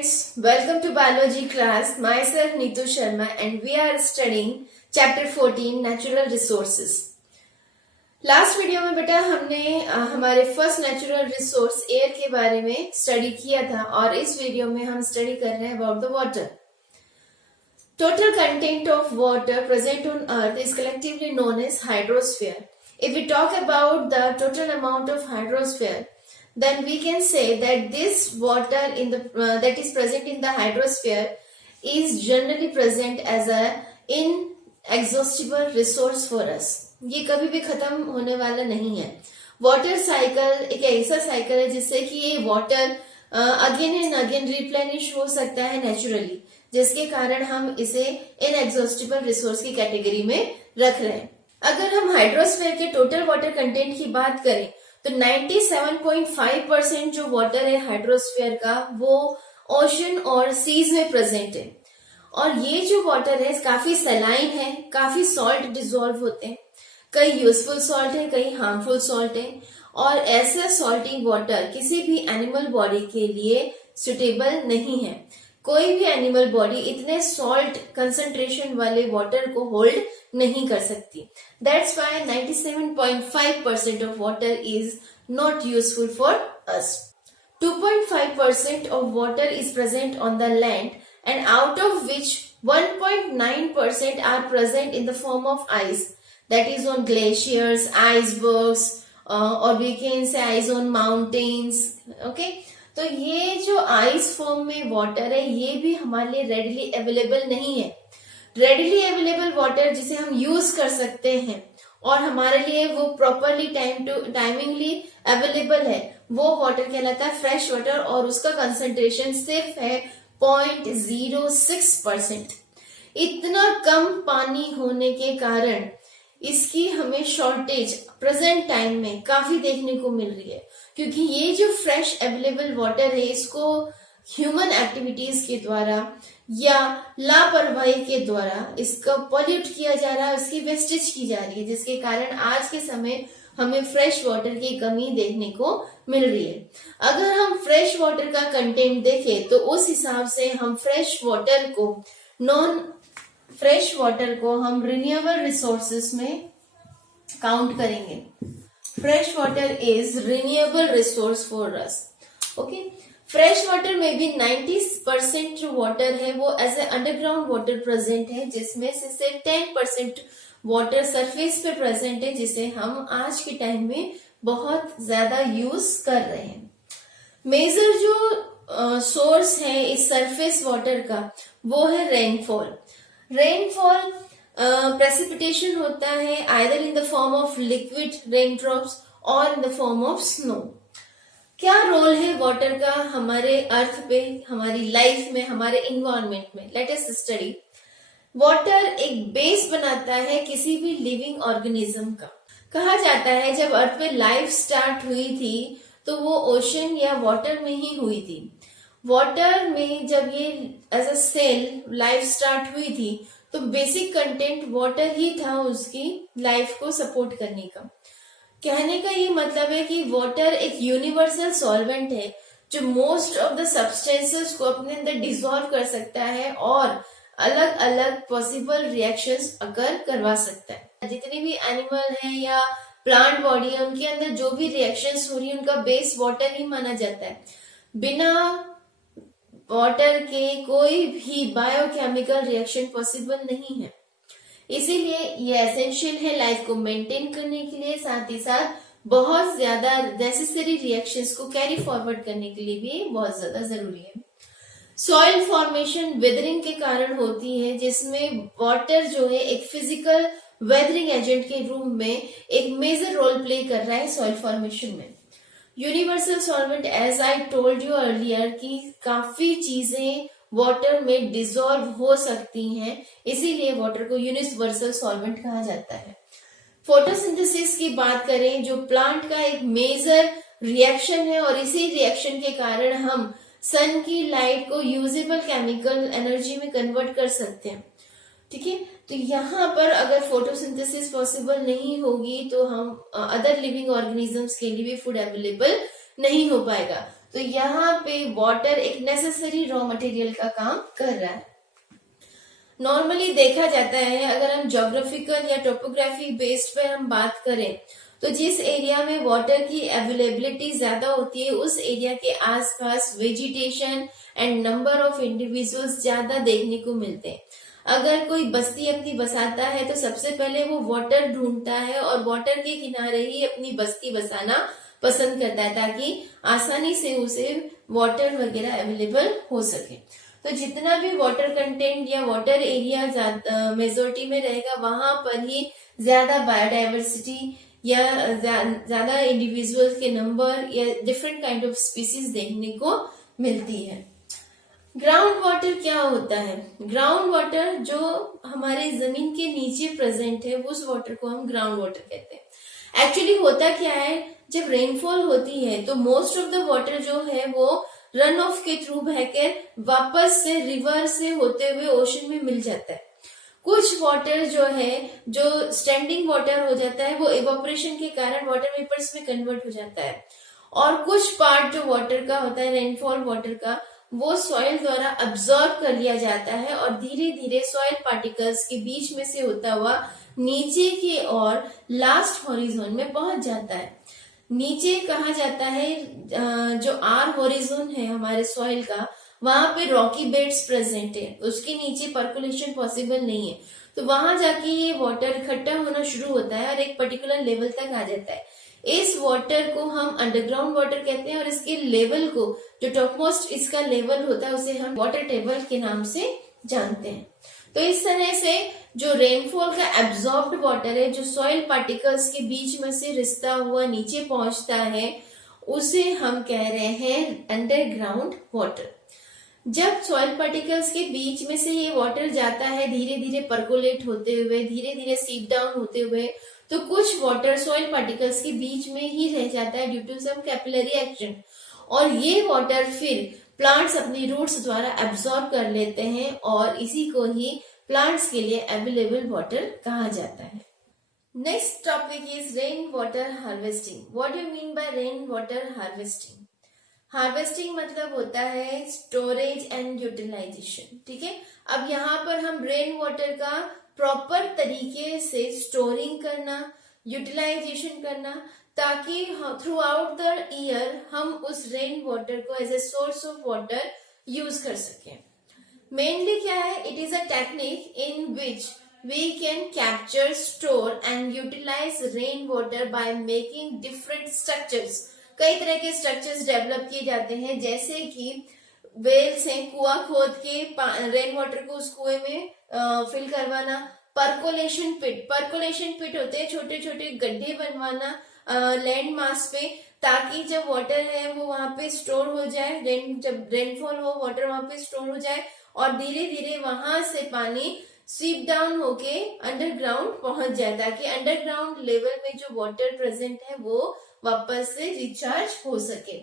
friends, welcome to biology class. Myself Neetu Sharma and we are studying chapter 14 natural resources. Last video में बेटा हमने हमारे first natural resource air के बारे में स्टडी किया था और इस वीडियो में हम स्टडी कर रहे हैं about the water. Total content of water present on earth is collectively known as hydrosphere. If we talk about the total amount of hydrosphere, then we can say that this water in the that is present in the hydrosphere is generally present as a inexhaustible resource for us. ये कभी भी खत्म होने वाला नहीं है. Water cycle एक ऐसा साइकिल है जिससे कि ये water again and again replenish हो सकता है नेचुरली, जिसके कारण हम इसे इनएग्जॉस्टिबल रिसोर्स की कैटेगरी में रख रहे हैं. अगर हम हाइड्रोस्फीयर के टोटल वाटर कंटेंट की बात करें तो 97.5% जो वाटर है हाइड्रोस्फीयर का वो ओशन और सीज में प्रेजेंट है. और ये जो वाटर है काफी सलाइन है, काफी सॉल्ट डिसॉल्व होते हैं. कई यूजफुल सॉल्ट है, कई हार्मफुल सॉल्ट है. और ऐसा सॉल्टी वाटर किसी भी एनिमल बॉडी के लिए सुटेबल नहीं है. कोई भी एनिमल बॉडी इतने सॉल्ट कंसंट्रेशन वाले वाटर को होल्ड नहीं कर सकती. That's why 97.5% of water is not useful for us. 2.5% of water is present on the land and out of which 1.9% are present in the form of ice, that is on glaciers, icebergs, और we can say ice on mountains. Okay, तो ये जो ice form में water है ये भी हमारे लिए रेडिली अवेलेबल नहीं है. रेडिली अवेलेबल वाटर जिसे हम यूज कर सकते हैं और हमारे लिए वो प्रॉपरली टाइमिंगली अवेलेबल है, वो वाटर कहलाता है फ्रेश वाटर और उसका कंसंट्रेशन सिर्फ है 0.06%. इतना कम पानी होने के कारण इसकी हमें शॉर्टेज प्रेजेंट टाइम में काफी देखने को मिल रही है, क्योंकि ये जो फ्रेश अवेलेबल वाटर है इसको ह्यूमन एक्टिविटीज के द्वारा या लापरवाही के द्वारा इसका पॉल्यूट किया जा रहा है, इसकी वेस्टेज की जा रही है, जिसके कारण आज के समय हमें फ्रेश वाटर की कमी देखने को मिल रही है. अगर हम फ्रेश वाटर का कंटेंट देखें तो उस हिसाब से हम फ्रेश वाटर को हम रिन्यूएबल रिसोर्सेस में काउंट करेंगे. Fresh water is renewable resource for us. Okay, fresh water में भी 90% जो वाटर है वो as a underground water present है, जिसमें से 10% वाटर सरफेस पे प्रेजेंट है, जिसे हम आज के टाइम में बहुत ज्यादा यूज कर रहे हैं. मेजर जो सोर्स है इस सरफेस वाटर का वो है रेनफॉल. रेनफॉल प्रेसिपिटेशन होता है either in the form of liquid rain drops और in the form of snow. क्या रोल है वाटर का हमारे अर्थ पे, हमारी लाइफ में, हमारे इन्वायरमेंट में? Let us study. वाटर एक बेस बनाता है किसी भी लिविंग ऑर्गेनिज्म का. कहा जाता है जब अर्थ पे लाइफ स्टार्ट हुई थी तो वो ओशन या वाटर में ही हुई थी. वाटर में जब ये as a cell life start हुई थी तो बेसिक कंटेंट वाटर ही था उसकी लाइफ को सपोर्ट करने का. कहने का ये मतलब है कि वाटर एक यूनिवर्सल सॉल्वेंट है जो मोस्ट ऑफ द सब्सटेंसेस को अपने अंदर डिसॉल्व कर सकता है और अलग अलग पॉसिबल रिएक्शंस अकर करवा सकता है. जितने भी एनिमल हैं या प्लांट बॉडी है उनके अंदर जो भी रिएक्शंस हो रही है उनका बेस वाटर ही माना जाता है. बिना वाटर के कोई भी बायोकेमिकल रिएक्शन पॉसिबल नहीं है. इसीलिए ये एसेंशियल है लाइफ को मेंटेन करने के लिए, साथ ही साथ बहुत ज्यादा नेसेसरी रिएक्शंस को कैरी फॉरवर्ड करने के लिए भी बहुत ज्यादा जरूरी है. सॉइल फॉर्मेशन वेदरिंग के कारण होती है, जिसमें वाटर जो है एक फिजिकल वेदरिंग एजेंट के रूप में एक मेजर रोल प्ले कर रहा है सॉइल फॉर्मेशन में. Universal solvent as I told you earlier की काफी चीजें वाटर में डिसॉल्व हो सकती हैं, इसीलिए वाटर को यूनिवर्सल सॉल्वेंट कहा जाता है. फोटोसिंथेसिस की बात करें जो प्लांट का एक मेजर रिएक्शन है और इसी रिएक्शन के कारण हम सन की लाइट को यूजेबल केमिकल एनर्जी में कन्वर्ट कर सकते हैं. ठीक है, तो यहाँ पर अगर फोटोसिंथेसिस पॉसिबल नहीं होगी तो हम अदर लिविंग ऑर्गेनिजम्स के लिए भी फूड अवेलेबल नहीं हो पाएगा। तो यहाँ पे वाटर एक नेसेसरी रॉ मटेरियल का काम कर रहा है। नॉर्मली देखा जाता है, अगर हम ज्योग्राफिकल या टोपोग्राफी बेस्ड पर हम बात करें, तो जिस एरिया में वाटर की अवेलेबिलिटी ज्यादा होती है उस एरिया के आसपास vegetation and number of individuals ज्यादा देखने को मिलते हैं। अगर कोई बस्ती अपनी बसाता है तो सबसे पहले वो वाटर ढूंढता है और वाटर के किनारे ही अपनी बस्ती बसाना पसंद करता है, ताकि आसानी से उसे वाटर वगैरह अवेलेबल हो सके। तो जितना भी वाटर कंटेंट या वाटर एरिया मेजोरिटी में रहेगा, वहां पर ही ज्यादा बायोडाइवर्सिटी या ज्यादा इंडिविजुअल्स के नंबर या डिफरेंट काइंड ऑफ स्पीसीज देखने को मिलती है। ग्राउंड वाटर क्या होता है? ग्राउंड वाटर जो हमारे जमीन के नीचे प्रेजेंट है, उस वाटर को हम ग्राउंड वाटर कहते हैं। एक्चुअली होता क्या है, जब रेनफॉल होती है तो मोस्ट ऑफ द वाटर जो है वो रन ऑफ के थ्रू बहकर वापस से रिवर से होते हुए ओशन में मिल जाता है। कुछ वाटर जो है, जो स्टैंडिंग वाटर हो जाता है, वो इवोपरेशन के कारण वाटर वेपर्स में कन्वर्ट हो जाता है। और कुछ पार्ट जो वाटर का होता है, रेनफॉल वाटर का, वो सॉइल द्वारा अब्सॉर्ब कर लिया जाता है और धीरे धीरे सॉइल पार्टिकल्स के बीच में से होता हुआ नीचे की ओर लास्ट हॉरिजॉन में पहुंच जाता है। नीचे कहा जाता है, जो आर हॉरिजॉन है हमारे सॉइल का, वहां पे रॉकी बेड्स प्रेजेंट है, उसके नीचे पर्कुलेशन पॉसिबल नहीं है। तो वहां जाके ये वाटर इकट्ठा होना शुरू होता है और एक पर्टिकुलर लेवल तक आ जाता है। इस वाटर को हम अंडरग्राउंड वाटर कहते हैं और इसके लेवल को, जो टॉपमोस्ट इसका लेवल होता है, उसे हम वाटर टेबल के नाम से जानते हैं। तो इस तरह से जो रेनफॉल का एब्जॉर्ब्ड वाटर है, जो सॉइल पार्टिकल्स के बीच में से रिसता हुआ नीचे पहुंचता है, उसे हम कह रहे हैं अंडरग्राउंड वाटर। जब सॉइल पार्टिकल्स के बीच में से ये वाटर जाता है धीरे धीरे परकोलेट होते हुए, धीरे धीरे सीप डाउन होते हुए, तो कुछ वाटर सॉइल पार्टिकल्स के बीच में ही रह जाता है due to some capillary action, और ये वाटर फिर प्लांट्स अपनी रूट्स द्वारा एब्सॉर्ब कर लेते हैं और इसी को ही प्लांट्स के लिए अवेलेबल वाटर कहा जाता है। Next topic is rain water harvesting. What do you mean by rain water harvesting? Harvesting मतलब होता है स्टोरेज एंड यूटिलाइजेशन। ठीक है, अब यहाँ पर हम रेन वाटर का प्रॉपर तरीके से स्टोरिंग करना, यूटिलाइजेशन करना, ताकि थ्रू आउट द ईयर हम उस रेन वाटर को as a source of water use कर सकें। मेनली क्या है, it is a technique in which we can capture, store and utilize rain water by making different structures। कई तरह के स्ट्रक्चर्स डेवलप किए जाते हैं, जैसे कि वेल से कुआं खोद के रेन वाटर को उस कुएं में फिल करवाना, पर्कोलेशन पिट होते हैं छोटे छोटे गड्ढे बनवाना लैंड मास पे, ताकि जब वाटर है वो वहां पे स्टोर हो जाए, जब रेनफॉल हो वाटर वहां पे स्टोर हो जाए और धीरे धीरे वहां से पानी स्वीप डाउन होके अंडरग्राउंड पहुंच जाए, ताकि अंडरग्राउंड लेवल में जो वाटर प्रेजेंट है वो वापस से रिचार्ज हो सके।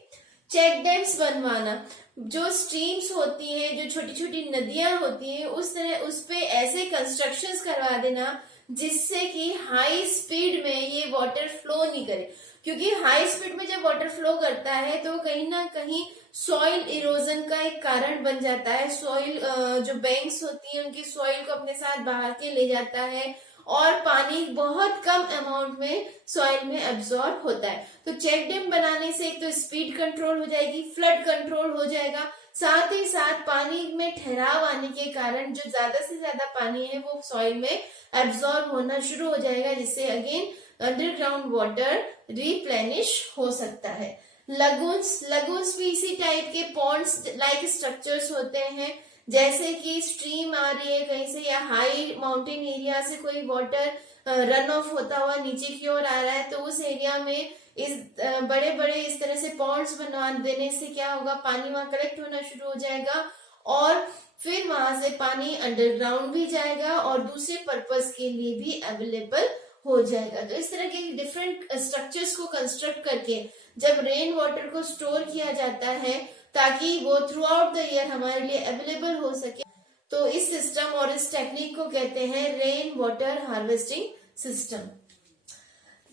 चेक डैम्स बनवाना, जो स्ट्रीम्स होती हैं, जो छोटी छोटी नदियां होती हैं, उस तरह उस पे ऐसे कंस्ट्रक्शंस करवा देना जिससे कि हाई स्पीड में ये वाटर फ्लो नहीं करे, क्योंकि हाई स्पीड में जब वाटर फ्लो करता है तो कहीं ना कहीं सॉइल इरोजन का एक कारण बन जाता है। सॉइल जो बैंक्स होती हैं उनकी सॉइल को अपने साथ बहा के ले जाता है और पानी बहुत कम अमाउंट में सॉइल में एब्जॉर्ब होता है। तो चेक डैम बनाने से एक तो स्पीड कंट्रोल हो जाएगी, फ्लड कंट्रोल हो जाएगा, साथ ही साथ पानी में ठहराव आने के कारण जो ज्यादा से ज्यादा पानी है वो सॉइल में एब्जॉर्ब होना शुरू हो जाएगा, जिससे अगेन अंडरग्राउंड वाटर रिप्लेनिश हो सकता है। लगून्स भी इसी टाइप के पॉन्ड्स लाइक स्ट्रक्चर्स होते हैं, जैसे कि स्ट्रीम आ रही है कहीं से या हाई माउंटेन एरिया से कोई वाटर रन ऑफ होता हुआ नीचे की ओर आ रहा है, तो उस एरिया में इस बड़े बड़े इस तरह से पॉन्ड्स बनवा देने से क्या होगा, पानी वहां कलेक्ट होना शुरू हो जाएगा और फिर वहां से पानी अंडरग्राउंड भी जाएगा और दूसरे पर्पस के लिए भी अवेलेबल हो जाएगा। तो इस तरह के डिफरेंट स्ट्रक्चर्स को कंस्ट्रक्ट करके जब रेन वाटर को स्टोर किया जाता है ताकि वो थ्रू आउट द ईयर हमारे लिए अवेलेबल हो सके, तो इस सिस्टम और इस टेक्निक को कहते हैं रेन वाटर हार्वेस्टिंग सिस्टम।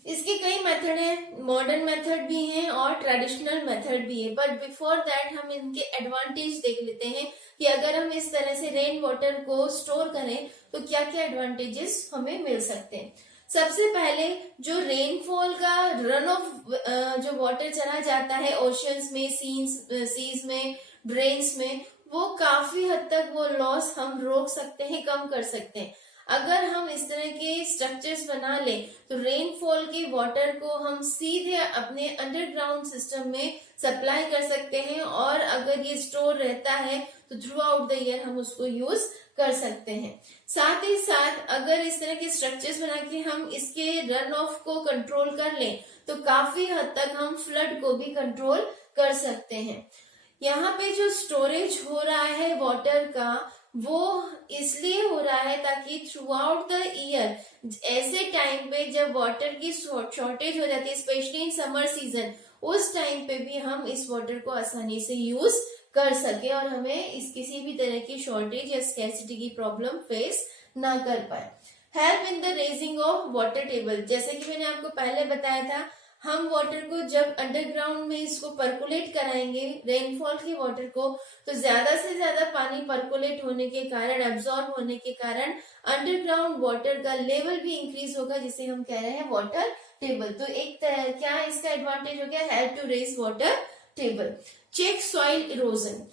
इसके कई मेथड हैं, मॉडर्न मेथड भी हैं और ट्रेडिशनल मेथड भी है, बट बिफोर दैट हम इनके एडवांटेज देख लेते हैं कि अगर हम इस तरह से रेन वाटर को स्टोर करें तो क्या क्या एडवांटेजेस हमें मिल सकते हैं। सबसे पहले जो रेनफॉल का रन ऑफ जो वाटर चला जाता है ओशंस में, सीज में, ड्रेन्स में, वो काफी हद तक वो लॉस हम रोक सकते हैं, कम कर सकते हैं। अगर हम इस तरह के स्ट्रक्चर्स बना लें तो रेनफॉल के वाटर को हम सीधे अपने अंडरग्राउंड सिस्टम में सप्लाई कर सकते हैं और अगर ये स्टोर रहता है तो थ्रू आउट द ईयर हम उसको यूज कर सकते हैं। साथ ही साथ अगर इस तरह के स्ट्रक्चर्स बना के हम इसके रन ऑफ को कंट्रोल कर लें तो काफी हद तक हम फ्लड को भी कंट्रोल कर सकते हैं। यहाँ पे जो स्टोरेज हो रहा है वाटर का वो इसलिए हो रहा है ताकि थ्रू आउट द ईयर ऐसे टाइम पे जब वाटर की शॉर्टेज हो जाती है, स्पेशली इन समर सीजन, उस टाइम पे भी हम इस वाटर को आसानी से यूज कर सके और हमें इस किसी भी तरह की शॉर्टेज या स्कैर्सिटी की प्रॉब्लम फेस ना कर पाए। Help in the raising of water table, जैसे कि मैंने आपको पहले बताया था, हम वाटर को जब अंडरग्राउंड में इसको परकुलेट कराएंगे रेनफॉल के वाटर को, तो ज्यादा से ज्यादा पानी परकुलेट होने के कारण, एब्जॉर्ब होने के कारण अंडरग्राउंड वाटर का लेवल भी इंक्रीज होगा, जिसे हम कह रहे हैं वाटर टेबल। तो एक क्या इसका एडवांटेज हो गया, help to raise water table. Check soil erosion,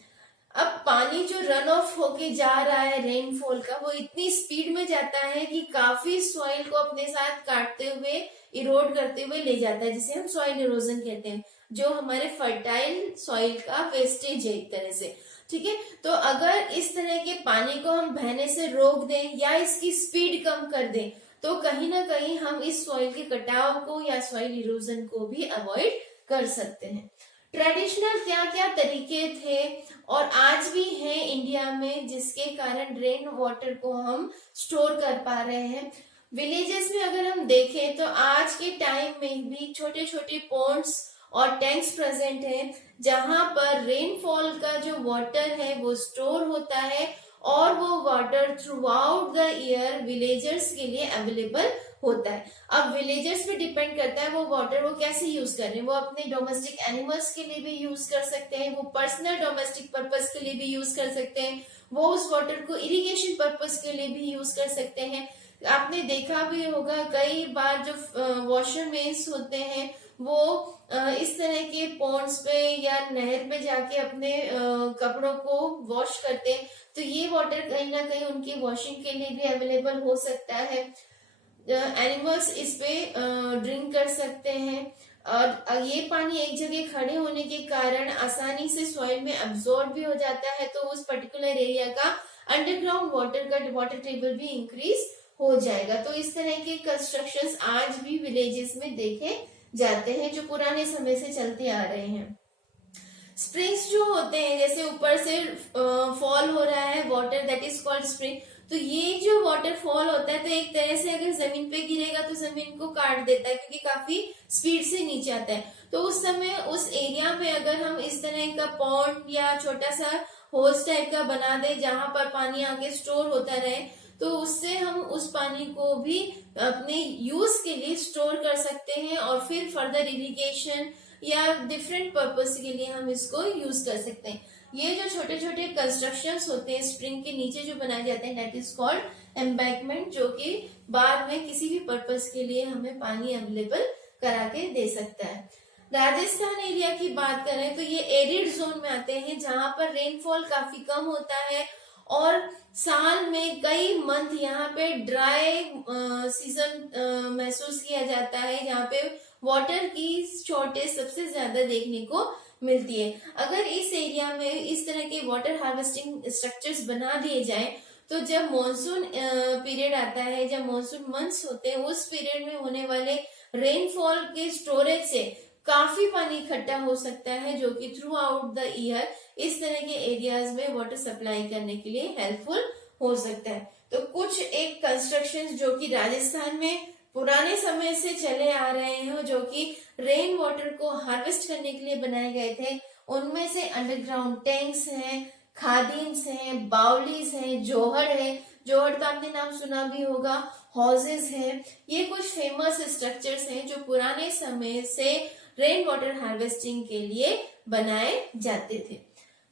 अब पानी जो रन ऑफ होके जा रहा है रेनफॉल का वो इतनी स्पीड में जाता है कि काफी सॉइल को अपने साथ काटते हुए, इरोड करते हुए ले जाता है, जिसे हम सॉइल इरोजन कहते हैं, जो हमारे फर्टाइल सॉइल का वेस्टेज है एक तरह से। ठीक है, तो अगर इस तरह के पानी को हम बहने से रोक दें या इसकी स्पीड कम कर दें तो कहीं ना कहीं हम इस सॉइल के कटाव को या सॉइल इरोजन को भी अवॉइड कर सकते हैं। ट्रेडिशनल क्या क्या तरीके थे और आज भी हैं इंडिया में जिसके कारण रेन वाटर को हम स्टोर कर पा रहे हैं। विलेजेस में अगर हम देखें तो आज के टाइम में भी छोटे छोटे पॉन्ड्स और टैंक्स प्रेजेंट हैं जहां पर रेनफॉल का जो वाटर है वो स्टोर होता है और वो water through out the year villagers के लिए अवेलेबल होता है। अब विलेजर्स पे डिपेंड करता है वो वाटर वो कैसे यूज कर रहे हैं, वो अपने डोमेस्टिक एनिमल्स के लिए भी यूज कर सकते हैं, वो पर्सनल डोमेस्टिक पर्पस के लिए भी यूज कर सकते हैं, वो उस वाटर को इरिगेशन पर्पस के लिए भी यूज कर सकते हैं। आपने देखा भी होगा कई बार जो वॉशरमैन्स होते हैं वो इस तरह के पॉन्ड्स पे या नहर पे जाके अपने कपड़ों को वॉश करते हैं, तो ये वाटर कहीं ना कहीं उनकी वॉशिंग के लिए भी अवेलेबल हो सकता है। एनिमल्स इस पे ड्रिंक कर सकते हैं और ये पानी एक जगह खड़े होने के कारण आसानी से सॉइल में अब्सॉर्ब भी हो जाता है, तो उस पर्टिकुलर एरिया का अंडरग्राउंड वाटर का वाटर टेबल भी इंक्रीज हो जाएगा। तो इस तरह के कंस्ट्रक्शंस आज भी विलेजेस में देखे जाते हैं जो पुराने समय से चलते आ रहे हैं। स्प्रिंग्स जो होते हैं, जैसे ऊपर से फॉल हो रहा है water, that is called spring. तो ये जो वाटरफॉल होता है तो एक तरह से अगर जमीन पे गिरेगा तो जमीन को काट देता है क्योंकि काफी स्पीड से नीचे आता है। तो उस समय उस एरिया में अगर हम इस तरह का पॉन्ड या छोटा सा होज टाइप का बना दे जहां पर पानी आके स्टोर होता रहे, तो उससे हम उस पानी को भी अपने यूज के लिए स्टोर कर सकते हैं और फिर फर्दर इरिगेशन या डिफरेंट पर्पस के लिए हम इसको यूज कर सकते हैं। ये जो छोटे छोटे कंस्ट्रक्शंस होते हैं स्प्रिंग के नीचे जो बनाए जाते हैं दैट इज कॉल्ड एम्बैंकमेंट, जो कि बाद में किसी भी पर्पस के लिए हमें पानी अवेलेबल करा के दे सकता है। राजस्थान एरिया की बात करें तो ये एरिड जोन में आते हैं जहां पर रेनफॉल काफी कम होता है और साल में कई मंथ यहाँ पे ड्राई सीजन महसूस किया जाता है, जहाँ पे वाटर की शॉर्टेज सबसे ज्यादा देखने को मिलती है। अगर इस एरिया में इस तरह के वाटर हार्वेस्टिंग स्ट्रक्चर्स बना दिए जाए तो जब मॉनसून पीरियड आता है, जब मॉनसून मंथ्स होते हैं, उस पीरियड में होने वाले रेनफॉल के स्टोरेज से काफी पानी इकट्ठा हो सकता है जो कि थ्रू आउट द ईयर इस तरह के एरियाज में वाटर सप्लाई करने के लिए हेल्पफुल हो सकता है। तो कुछ एक कंस्ट्रक्शंस जो कि राजस्थान में पुराने समय से चले आ रहे हैं जो कि रेन वाटर को हार्वेस्ट करने के लिए बनाए गए थे, उनमें से अंडरग्राउंड टैंक्स हैं, खादीन्स हैं, बाउलीज हैं, जोहड़ है, जोहड़ का आपने नाम सुना भी होगा, हाउसेज हैं, ये कुछ फेमस स्ट्रक्चर्स हैं जो पुराने समय से रेन वाटर हार्वेस्टिंग के लिए बनाए जाते थे।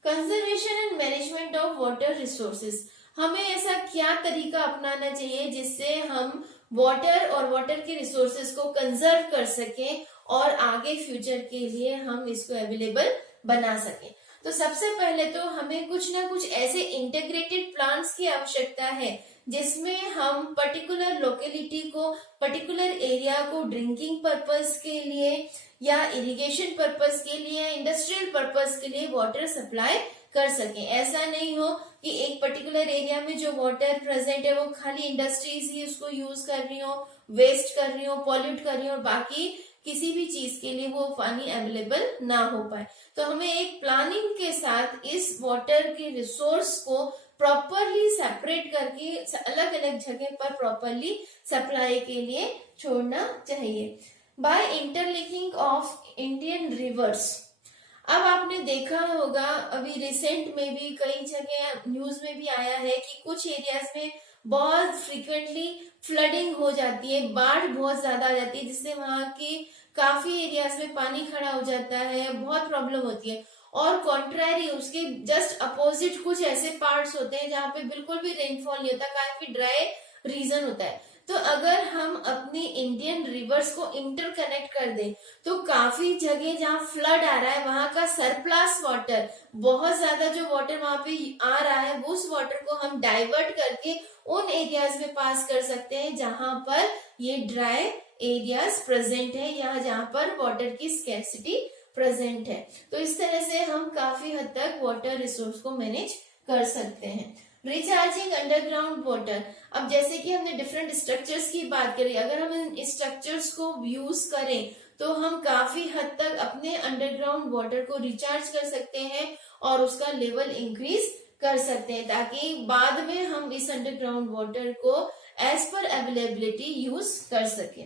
Conservation and management of water resources, हमें ऐसा क्या तरीका अपनाना चाहिए जिससे हम वाटर और वाटर के रिसोर्सेज को कंजर्व कर सकें और आगे फ्यूचर के लिए हम इसको अवेलेबल बना सकें। तो सबसे पहले तो हमें कुछ ना कुछ ऐसे इंटीग्रेटेड प्लान्स की आवश्यकता है जिसमें हम पर्टिकुलर लोकेलिटी को, पर्टिकुलर एरिया को ड्रिंकिंग पर्पस के लिए या इरिगेशन पर्पस के लिए, इंडस्ट्रियल पर्पस के लिए वाटर सप्लाई कर सकें। ऐसा नहीं हो कि एक पर्टिकुलर एरिया में जो वाटर प्रेजेंट है वो खाली इंडस्ट्रीज ही उसको यूज कर रही हो, वेस्ट कर रही हो, पॉल्यूट कर रही हो, और बाकी किसी भी चीज के लिए वो पानी अवेलेबल ना हो पाए। तो हमें एक प्लानिंग के साथ इस वाटर के रिसोर्स को प्रॉपरली सेपरेट करके अलग अलग जगह पर प्रॉपरली सप्लाई के लिए छोड़ना चाहिए। By interlinking of Indian rivers, अब आपने देखा होगा अभी रिसेंट में भी कई जगह न्यूज में भी आया है कि कुछ एरियाज में बहुत फ्रीक्वेंटली फ्लडिंग हो जाती है, बाढ़ बहुत ज्यादा आ जाती है, जिससे वहां के काफी एरियाज में पानी खड़ा हो जाता है, बहुत प्रॉब्लम होती है। और कॉन्ट्रारी उसके जस्ट अपोजिट कुछ ऐसे पार्ट्स होते हैं जहाँ पे बिल्कुल भी रेनफॉल नहीं होता, काफी ड्राई रीजन होता है। तो अगर हम अपनी इंडियन रिवर्स को इंटरकनेक्ट कर दें तो काफी जगह जहाँ फ्लड आ रहा है वहां का सरप्लस वाटर, बहुत ज्यादा जो वाटर वहां पे आ रहा है, उस वाटर को हम डाइवर्ट करके उन एरियाज में पास कर सकते हैं जहां पर ये ड्राई एरियाज प्रेजेंट है या जहां पर वाटर की स्कैर्सिटी प्रेजेंट है। तो इस तरह से हम काफी हद तक वाटर रिसोर्स को मैनेज कर सकते हैं। रिचार्जिंग अंडरग्राउंड वाटर, अब जैसे कि हमने डिफरेंट स्ट्रक्चर्स की बात करी, अगर हम इन स्ट्रक्चर्स को यूज करें तो हम काफी हद तक अपने अंडरग्राउंड वाटर को रिचार्ज कर सकते हैं और उसका लेवल इंक्रीज कर सकते हैं, ताकि बाद में हम इस अंडरग्राउंड वाटर को एज पर अवेलेबिलिटी यूज कर सके।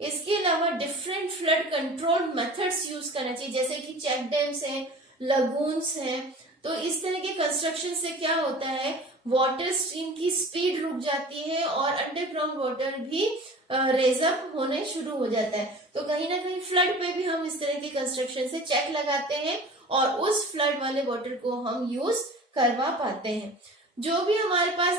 इसके अलावा different flood control methods use करना चाहिए, जैसे कि चेक डैम्स हैं, लगून्स हैं। तो इस तरह के कंस्ट्रक्शन से क्या होता है, वाटर स्ट्रीम की स्पीड रुक जाती है और अंडरग्राउंड वाटर भी रेज अप होने शुरू हो जाता है। तो कहीं ना कहीं फ्लड पे भी हम इस तरह के कंस्ट्रक्शन से चेक लगाते हैं और उस फ्लड वाले वाटर को हम यूज करवा पाते हैं। जो भी हमारे पास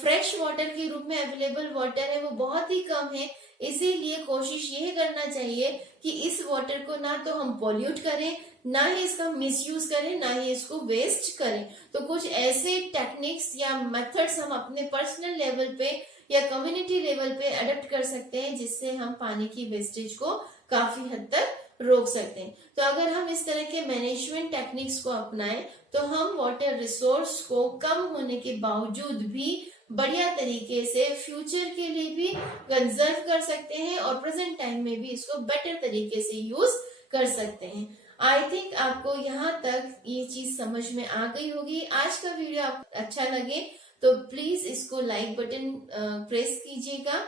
फ्रेश वाटर के रूप में अवेलेबल वाटर है वो बहुत ही कम है, इसीलिए कोशिश ये करना चाहिए कि इस वाटर को ना तो हम पॉल्यूट करें, ना ही इसका मिसयूज करें, ना ही इसको वेस्ट करें। तो कुछ ऐसे टेक्निक्स या मेथड्स हम अपने पर्सनल लेवल पे या कम्युनिटी लेवल पे अडॉप्ट कर सकते हैं जिससे हम पानी की वेस्टेज को काफी हद तक रोक सकते हैं। तो अगर हम इस तरह के मैनेजमेंट टेक्निक्स को अपनाएं तो हम वाटर रिसोर्स को कम होने के बावजूद भी बढ़िया तरीके से फ्यूचर के लिए भी कंजर्व कर सकते हैं और प्रेजेंट टाइम में भी इसको बेटर तरीके से यूज कर सकते हैं। आई थिंक आपको यहाँ तक ये चीज समझ में आ गई होगी। आज का वीडियो आपको अच्छा लगे तो प्लीज इसको लाइक बटन प्रेस कीजिएगा।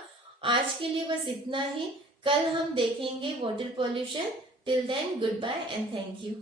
आज के लिए बस इतना ही, कल हम देखेंगे water pollution. Till then good bye and thank you.